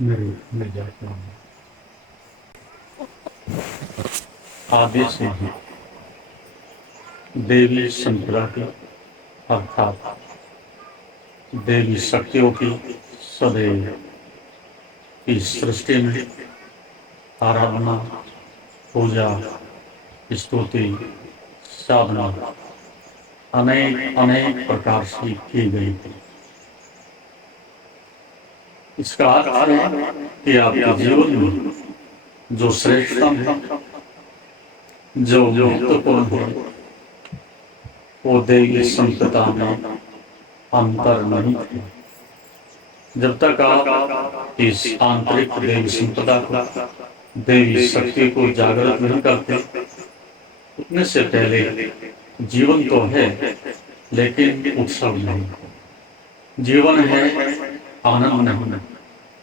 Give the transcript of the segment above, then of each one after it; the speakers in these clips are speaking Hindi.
मिल जाते हैं। आगे से ही देवी संपदा की अर्थात देवी शक्तियों की सदैव की सृष्टि में आराधना, पूजा, स्तुति, साधना अनेक अनेक प्रकार से की गई थी। इसका अर्थ है कि आपके जीवन में जो श्रेष्ठतम है, जो महत्वपूर्ण है, वो देवी संपदा में अंतर नहीं है। जब तक आप इस आंतरिक देवी संपदा को, देवी शक्ति को जागृत नहीं करते, उतने से पहले जीवन तो है लेकिन उत्सव नहीं। जीवन है आनंद नहीं,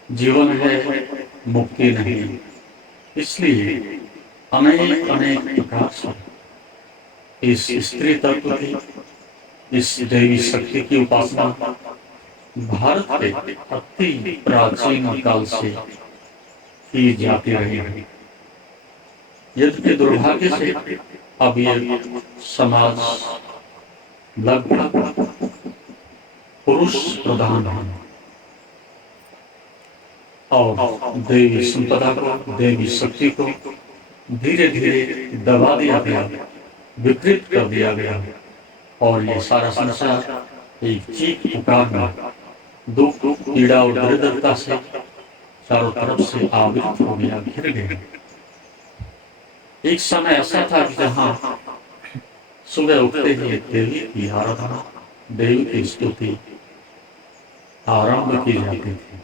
जीवन है मुक्ति नहीं। इसलिए अनेक अनेक प्रकार से इस स्त्री तत्व की, इस देवी शक्ति की उपासना भारत के अति प्राचीन काल से की जाती रही है। यद्यपि दुर्भाग्य से अब ये समाज लगभग पुरुष प्रधान है और देवी संपदा को, देवी शक्ति को धीरे धीरे दबा दिया गया, विकृत कर दिया गया और ये सारा संसार एक चीख पुकार में दुख, पीड़ा और दरिद्रता से चारों तरफ से आवृत हो गया, घिर गया। एक समय ऐसा था कि जहाँ सुबह उठते ही देवी की आराधना, देवी की स्तुति आरंभ की जाती थी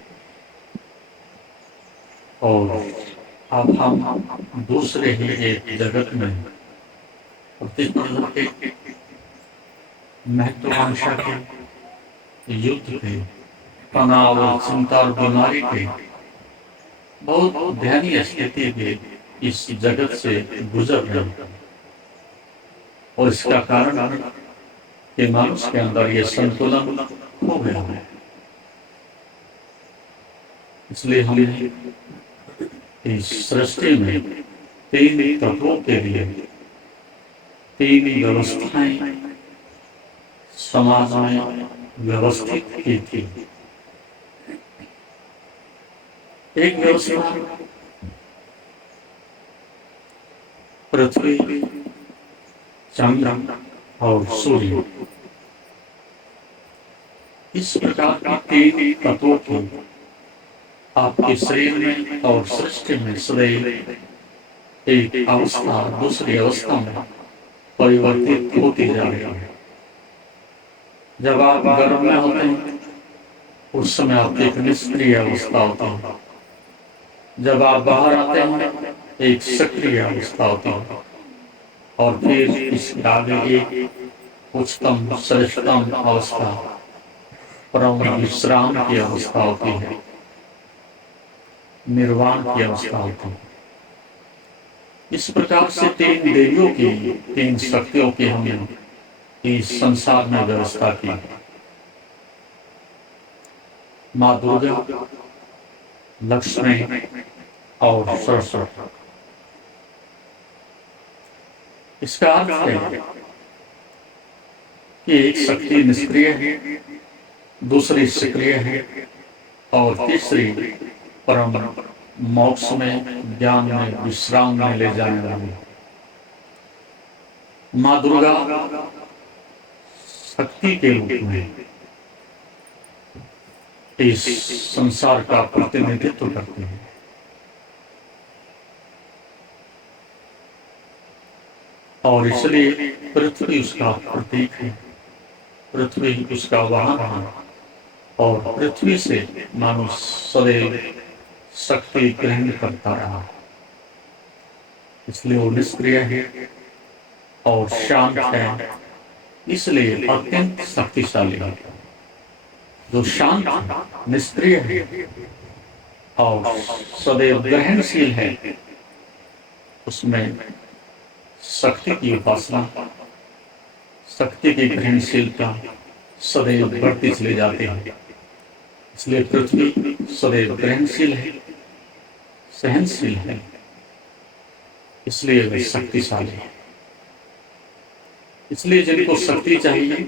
और अब हम दूसरे ही एक जगत में प्रतिस्पर्धा के, महत्वाकांक्षा के, युद्ध के, तनाव, चिंता और बीमारी के बहुत दयनीय स्थिति के इस जगत से गुजर रहे हैं। और इसका कारण है कि मनुष्य के अंदर ये संतुलन खो गया है। इसलिए हमें इस सृष्टि में तीन तत्वों के लिए तीन व्यवस्थाएं समाज में व्यवस्थित की थी। एक व्यवस्था पृथ्वी, चंद्र और सूर्य, इस प्रकार की तीन तत्वों की आपके शरीर में और सृष्टि में सदैव एक अवस्था दूसरी अवस्था में परिवर्तित होती जा रही है। जब आप गर्भ में होते हैं उस समय आपकी एक निष्क्रिय अवस्था होती है। जब आप बाहर आते हैं एक सक्रिय अवस्था होती है और फिर इसके आगे एक उच्चतम श्रेष्ठतम अवस्था, परम विश्राम की अवस्था होती है, निर्वाण की अवस्था होती है। इस प्रकार से तीन देवियों की, तीन शक्तियों की हमने इस संसार में व्यवस्था की। माँ दुर्गा, लक्ष्मी और सरस्वती। इसका अर्थ है कि एक शक्ति निष्क्रिय है, दूसरी सक्रिय है और तीसरी परम मोक्ष में, ज्ञान में, विश्राम में ले जाने वाली। माँ दुर्गा शक्ति के रूप में इस संसार का प्रतिनिधित्व करती है और इसलिए पृथ्वी उसका प्रतीक है, पृथ्वी उसका वाहन है और पृथ्वी से मानव सदैव शक्ति ग्रहण करता रहा। इसलिए वो निष्क्रिय है और शांत है, इसलिए अत्यंत शक्तिशाली है। जो शांत, निष्क्रिय है और सदैव ग्रहणशील है, उसमें शक्ति की उपासना, शक्ति की ग्रहणशीलता सदैव बढ़ती चली जाती है। इसलिए पृथ्वी सदैव ग्रहणशील है, सहनशील है, इसलिए वे शक्तिशाली है। इसलिए जिनको शक्ति चाहिए,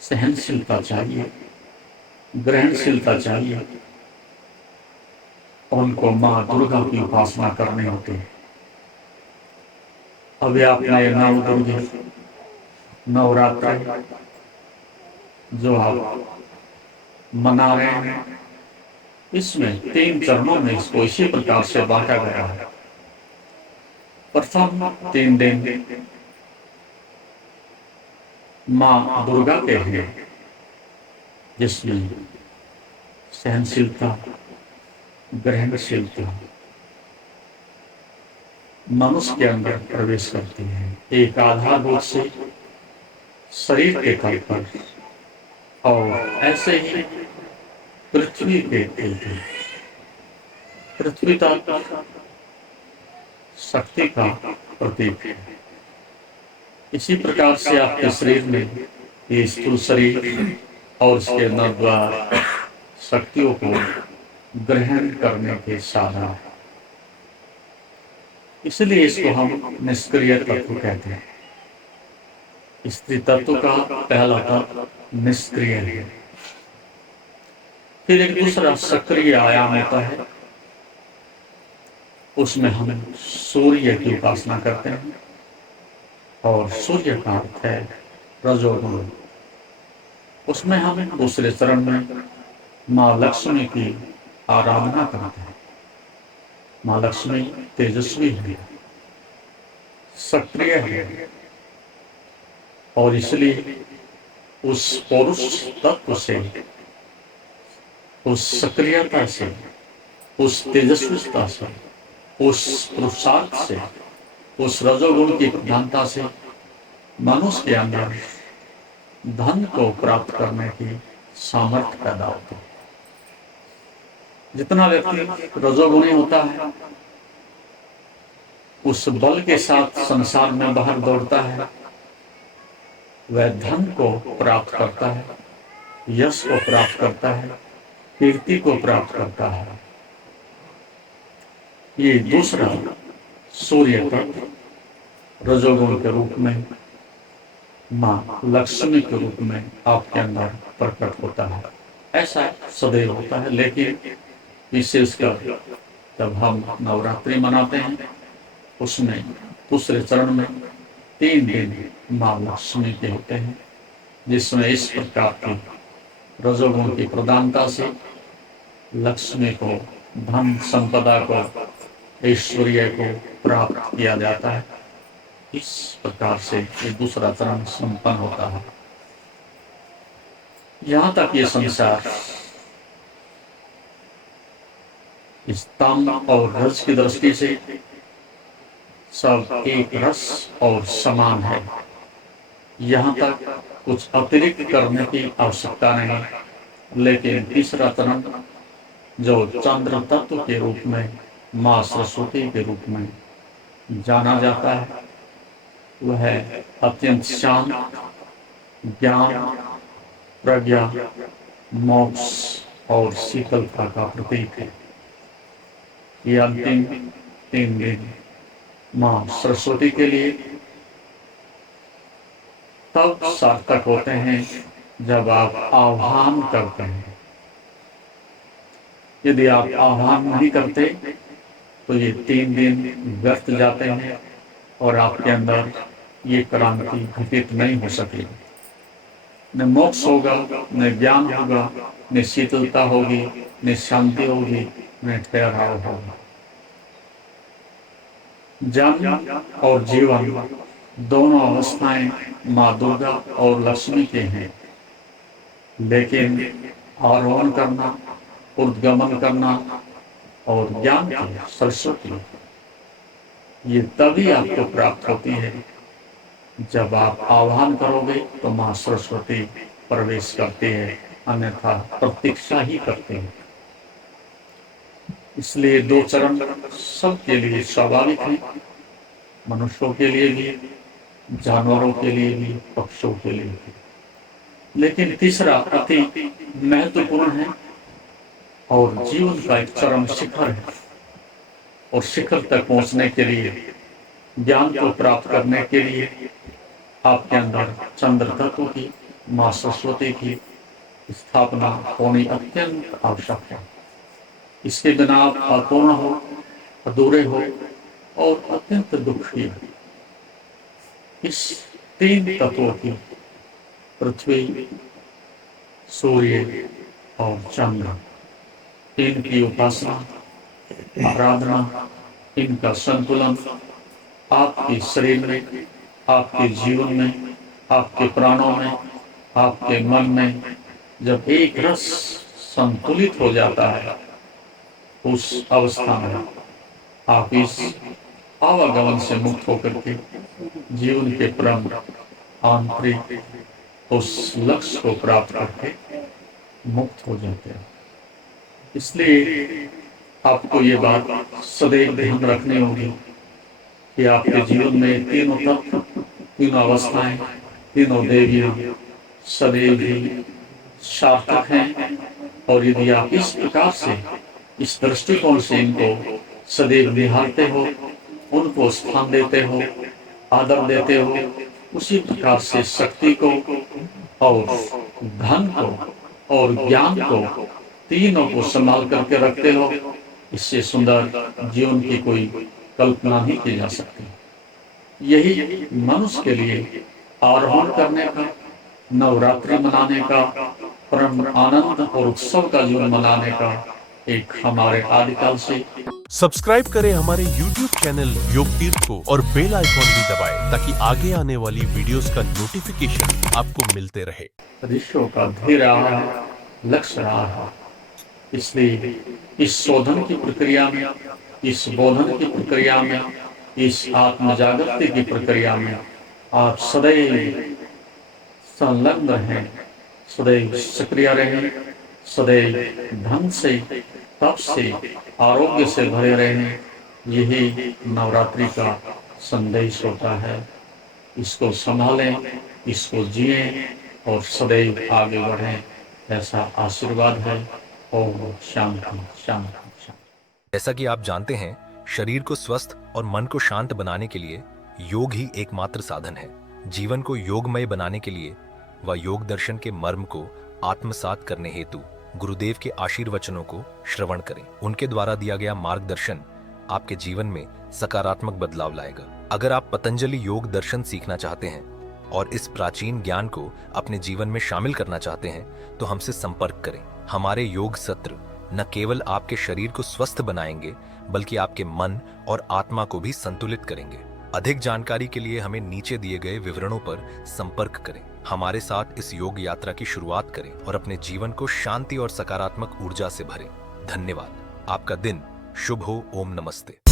सहनशीलता चाहिए, ग्रहणशीलता चाहिए, उनको माँ दुर्गा की उपासना करनी होती है। अभी आपने नव दुर्गे नवरात्र जो आप मना रहे हैं, इसमें 3 चरणों में इसको इसी प्रकार से बांटा गया है। प्रथम 3 दिन माँ दुर्गा के हैं, जिसमें सहनशीलता, ग्रहणशीलता मनुष्य के अंदर प्रवेश करती है। एक आधारभूत से शरीर के तल पर, और ऐसे ही पृथ्वी के तल पर, पृथ्वी तत्व शक्ति का प्रतीक है। इसी प्रकार से आपके शरीर में ये स्थूल शरीर और इसके अंदर द्वारा शक्तियों को ग्रहण करने के साधन है। इसलिए इसको हम निष्क्रिय तत्व कहते हैं। स्त्री तत्व का पहला तत्व निष्क्रिय है। फिर एक दूसरा सक्रिय आयाम होता है, उसमें हम सूर्य की उपासना करते हैं, और सूर्य का अर्थ है रजोगुण। उसमें हम दूसरे चरण में माँ लक्ष्मी की आराधना करते हैं। माँ लक्ष्मी तेजस्वी है, सक्रिय है, और इसलिए उस पौरुष तत्व से, उस सक्रियता से, उस तेजस्विता से, उस पुरुषार्थ से, उस रजोगुण की प्रधानता से मनुष्य के अंदर धन को प्राप्त करने की सामर्थ्य पैदा होती है। जितना व्यक्ति रजोगुणी होता है, उस बल के साथ संसार में बाहर दौड़ता है, वह धन को प्राप्त करता है, यश को प्राप्त करता है, कीर्ति को प्राप्त करता है। ये दूसरा सूर्य तत्व रजोगुण के रूप में माँ लक्ष्मी के रूप में आपके अंदर प्रकट होता है। ऐसा सदैव होता है, लेकिन विशेषकर जब हम नवरात्रि मनाते हैं, उसमें दूसरे चरण में 3 दिन माँ लक्ष्मी के होते हैं, जिसमें इस प्रकार की रजोगुण की प्रधानता से लक्ष्मी को, धन संपदा को, ऐश्वर्य को प्राप्त किया जाता है। इस प्रकार से ये दूसरा चरण संपन्न होता है। यहाँ तक ये संसार इस ताम और रस की दृष्टि से सब एक रस और समान है। यहाँ तक कुछ अतिरिक्त करने की आवश्यकता नहीं। लेकिन तीसरा चरण जो चंद्र तत्व के रूप में माँ सरस्वती के रूप में जाना जाता है, वह अत्यंत शांत, ज्ञान, प्रज्ञा, मोक्ष और शीतलता का प्रतीक है। ये अंतिम 3 दिन माँ सरस्वती के लिए तब सार्थक होते हैं जब आप आह्वान करते हैं। यदि आप आह्वान नहीं करते तो ये 3 दिन व्यर्थ जाते हैं और आपके अंदर ये क्रांति घटित नहीं हो सकेगी। न मोक्ष होगा, न ज्ञान होगा, न शीतलता होगी, न शांति होगी, न ठहराव होगा। जन्म और जीवन दोनों अवस्थाएं माँ दुर्गा और लक्ष्मी के हैं, लेकिन आरोहण करना, उद्गमन करना और ज्ञान की सरस्वती, ये तभी आपको प्राप्त होती है जब आप आह्वान करोगे तो माँ सरस्वती प्रवेश करती है, अन्यथा प्रतीक्षा ही करते हैं। इसलिए 2 चरण सबके लिए स्वाभाविक है, मनुष्यों के लिए भी, जानवरों के लिए भी, पक्षियों के लिए भी। लेकिन तीसरा अति महत्वपूर्ण है और जीवन का एक चरम शिखर है। और शिखर तक पहुंचने के लिए, ज्ञान को प्राप्त करने के लिए आपके अंदर चंद्र तत्व की, माँ सरस्वती की स्थापना होनी अत्यंत आवश्यक है। इसके बिना आप अपूर्ण हो, अधूरे हो और अत्यंत दुखी हो। इस तीन तत्वों की, पृथ्वी, सूर्य और चंद्र, इनकी उपासना, आराधना, इनका संतुलन आपके शरीर में, आपके जीवन में, आपके प्राणों में, आपके मन में जब एक रस संतुलित हो जाता है, उस अवस्था में आप इस आवागमन से मुक्त होकर के जीवन के परम आंतरिक उस लक्ष्य को प्राप्त करके मुक्त हो जाते हैं। इसलिए आपको ये बात सदैव ध्यान रखनी होगी कि आपके जीवन में तीनों तत्व, तीनों अवस्थाएं, तीनों देवियां सदैव ही सार्थक हैं। और यदि आप इस प्रकार से, इस दृष्टिकोण से इनको सदैव निहारते हो, उनको स्थान देते हो, आदर देते हो, उसी प्रकार से शक्ति को और धन को और ज्ञान को, तीनों को संभाल करके रखते हो, इससे सुंदर जीवन की कोई कल्पना नहीं की जा सकती। यही मनुष्य के लिए आरोहण करने का, नवरात्रि मनाने का, परम आनंद और उत्सव का जीवन मनाने का एक हमारे आदिकाल से। सब्सक्राइब करें हमारे YouTube चैनल योग तीर्थ को और बेल आइकॉन भी दबाएं ताकि आगे आने वाली वीडियोस का नोटिफिकेशन आपको मिलते रहे। ऋषियों का ध्येय रहा है, लक्ष्य रहा है। इसलिए इस शोधन की प्रक्रिया में, इस बोधन की प्रक्रिया में, इस आत्म जागृति की प्रक्रिया में आप सदैव संलग्न रहें, सदैव सक्रिय रहें, सदैव धन से, तप से, आरोग्य से भरे रहें। यही नवरात्रि का संदेश होता है। इसको संभालें, इसको जिएं और सदैव आगे बढ़ें, ऐसा आशीर्वाद है। ओम शांति शांति शांति। जैसा कि आप जानते हैं, शरीर को स्वस्थ और मन को शांत बनाने के लिए योग ही एकमात्र साधन है। जीवन को योगमय बनाने के लिए व योग दर्शन के मर्म को आत्मसात करने हेतु गुरुदेव के आशीर्वचनों को श्रवण करें। उनके द्वारा दिया गया मार्गदर्शन आपके जीवन में सकारात्मक बदलाव लाएगा। अगर आप पतंजलि योग दर्शन सीखना चाहते हैं और इस प्राचीन ज्ञान को अपने जीवन में शामिल करना चाहते हैं तो हमसे संपर्क करें। हमारे योग सत्र न केवल आपके शरीर को स्वस्थ बनाएंगे बल्कि आपके मन और आत्मा को भी संतुलित करेंगे। अधिक जानकारी के लिए हमें नीचे दिए गए विवरणों पर संपर्क करें। हमारे साथ इस योग यात्रा की शुरुआत करें और अपने जीवन को शांति और सकारात्मक ऊर्जा से भरें। धन्यवाद। आपका दिन शुभ हो। ओम नमस्ते।